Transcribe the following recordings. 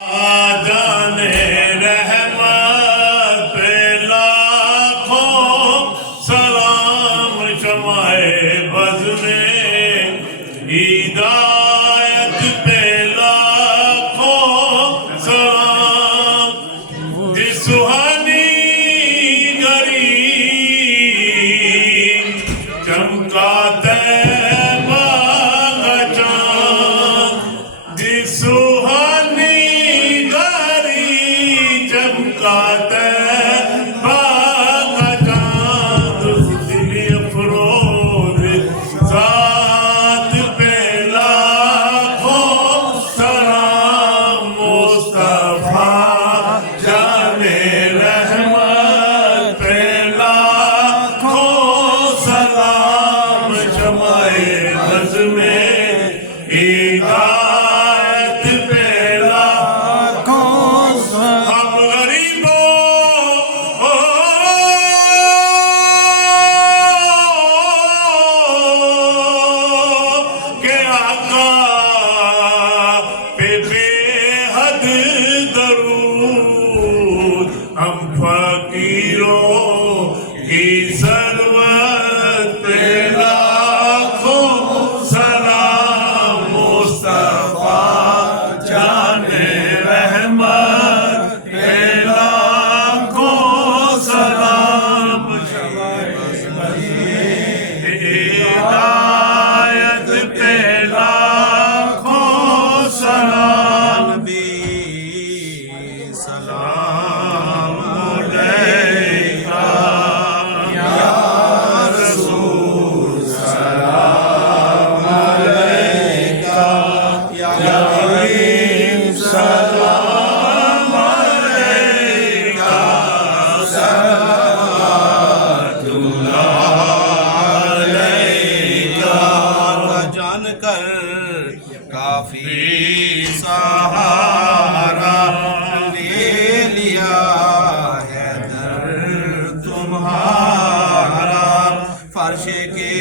जाने रहमत पे लाखों सलाम शमाए बज़ में हिदायत पे लाखों सलाम जिस सुहानी गरी चमका तैबा का चाँद जिस सुहानी चमका तैबा का चाँद दिल अफरोज़ ज़ात पे लाखों सलाम मुस्तफ़ा जाने रहमत पे लाखों सलाम शमाए बज़ में हिदायत पे हम फकीरों की सरवत पे लाखों सलाम मुस्तफ़ा जाने रहमत पे लाखों सलाम हिदायत पे लाखों सलाम सलाम काफी सहारा ले लिया है दर तुम्हारा फर्श के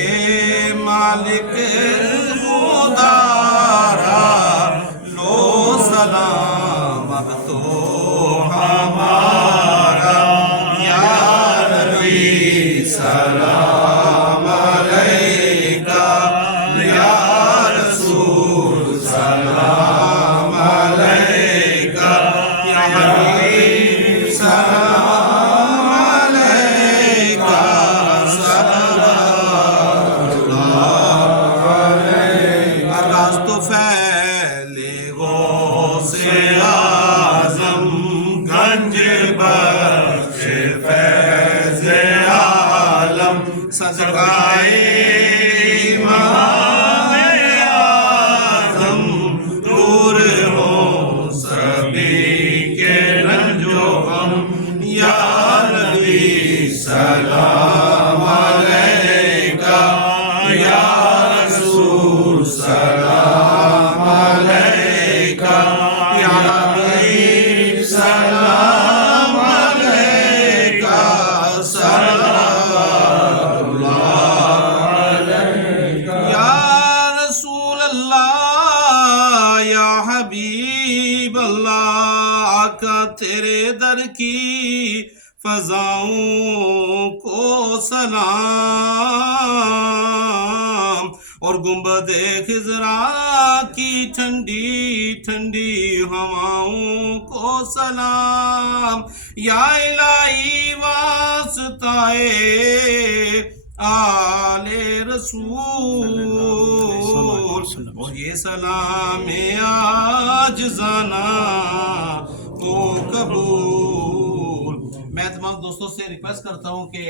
मालिक खुदारा लो सलाम अब तो हमारा या नबी सलाम अलैका या रसूल सलाम अलैका या हबीब सलाम अलैका सल्लल्लाहु अलैका आकाश तो फैले गौसे आज़म गंज बख्श फैज़ आलम सदकाए सलाम अलैका या रसूल सलाम अलैका या हबीब सलाम अलैका सल्लल्लाहु अलैका या रसूल अल्लाह या हबीब अल्लाह आका तेरे दर की फ़ज़ाओं को सलाम और गुंबदे ख़िज़रा की ठंडी ठंडी हवाओं को सलाम या इलाही वास्ताए आले रसूल और ये सलाम आज जाना तो कबूल। मैं तमाम दोस्तों से रिक्वेस्ट करता हूँ कि